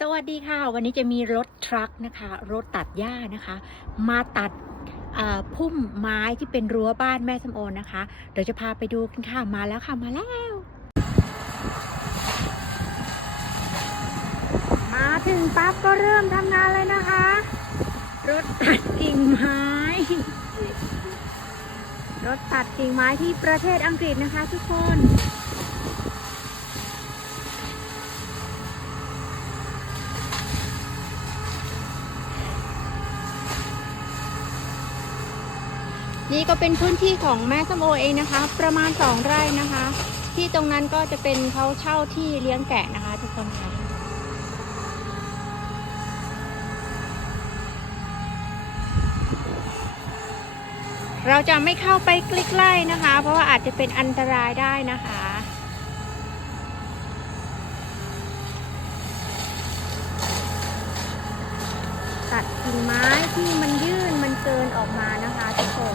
สวัสดีค่ะ วันนี้จะมีรถทรัคนะคะรถตัดหญ้านะคะ มาตัดพุ่มไม้ที่เป็นรั้วบ้านแม่สมโอนนะคะเดี๋ยวจะพาไปดูกันค่ะมาแล้วค่ะมาแล้ว มาถึงปั๊บก็เริ่มทำงานเลยนะคะ รถตัดกิ่งไม้รถตัดกิ่งไม้ที่ประเทศอังกฤษนะคะ ทุกคน นี่ก็เป็นพื้นที่ของแม่สมโอเองนะคะ ประมาณสองไร่นะคะ ที่ตรงนั้นก็จะเป็นเขาเช่าที่เลี้ยงแกะนะคะ ทุกคนค่ะเราจะไม่เข้าไปใกล้นะคะ เพราะว่าอาจจะเป็นอันตรายได้นะคะ ตัดกิ่งไม้ที่มันยื่นมันเกินออกมานะคะทุกคน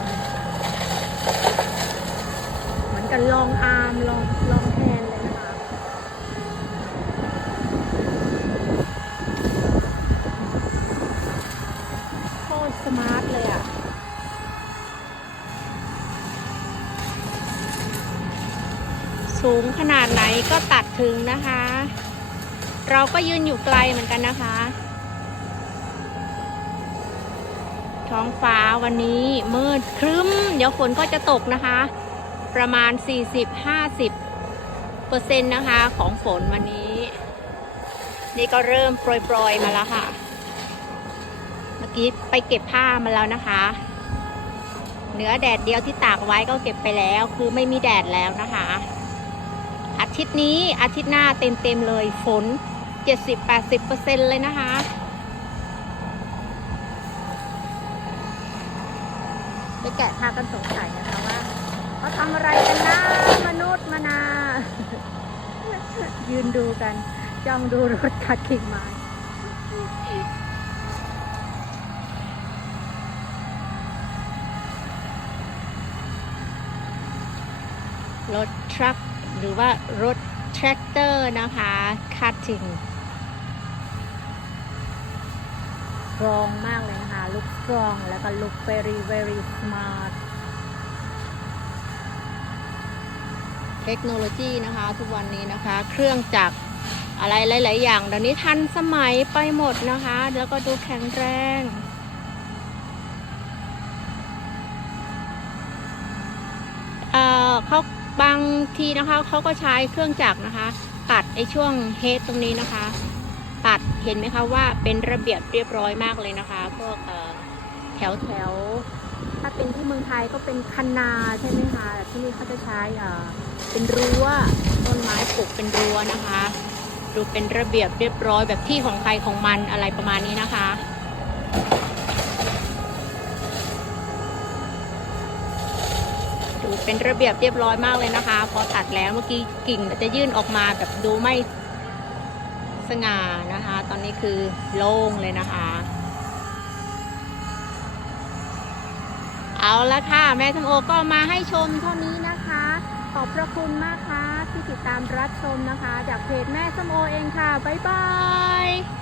กับลองอาร์มลองลองแฮนเลยนะคะ โคตรสมาร์ทเลยอะสูงขนาดไหนก็ตัดถึงนะคะ เราก็ยืนอยู่ไกลเหมือนกันนะคะ ท้องฟ้าวันนี้มืดครึ้ม เดี๋ยวฝนก็จะตกนะคะ ประมาณ 40-50เปอร์เซ็นต์นะคะของฝนวันนี้ นี่ก็เริ่มโปรยๆมาแล้วค่ะ เมื่อกี้ไปเก็บผ้ามาแล้วนะคะเนื้อแดดเดียวที่ตากไว้ก็เก็บไปแล้ว คือไม่มีแดดแล้วนะคะ อาทิตย์นี้อาทิตย์หน้าเต็มๆเลยฝน 70-80%เลยนะคะไปแกะพากันสงสัยนะคะ ทำอะไรกันนะมนุษย์มนา ยืนดูกัน จ้องดูรถตัดกิ่งไม้รถทรัคหรือว่ารถแทรกเตอร์นะคะ cutting สตรองมากเลยนะคะ ลุกสตรองแล้วก็ลุก very very smart เทคโนโลยีนะคะ ทุกวันนี้นะคะ เครื่องจักรอะไรหลาย ๆ อย่างเดี๋ยวนี้ทันสมัยไปหมดนะคะ แล้วก็ดูแข็งแรงเอ่อเขาบางทีนะคะเขาก็ใช้เครื่องจักรนะคะตัดไอช่วงเฮดตรงนี้นะคะ ตัดเห็นไหมคะว่าเป็นระเบียบเรียบร้อยมากเลยนะคะ พวกแถวแถว ถ้าเป็นที่เมืองไทยก็เป็นคันนาใช่ไหมคะแต่ที่นี่เขาจะใช้เอ่อเป็นรั้วต้นไม้ปลูกเป็นรั้วนะคะ ดูเป็นระเบียบเรียบร้อยแบบที่ของใครของมันอะไรประมาณนี้นะคะดูเป็นระเบียบเรียบร้อยมากเลยนะคะ พอตัดแล้วเมื่อกี้กิ่งจะยื่นออกมาแบบดูไม่สง่านะคะ ตอนนี้คือโล่งเลยนะคะ เอาละค่ะ แม่ชมโอก็มาให้ชมเท่านี้นะคะ ขอบพระคุณมากค่ะที่ติดตามรับชมนะคะ จากเพจแม่สมโอเองค่ะ บ๊ายบาย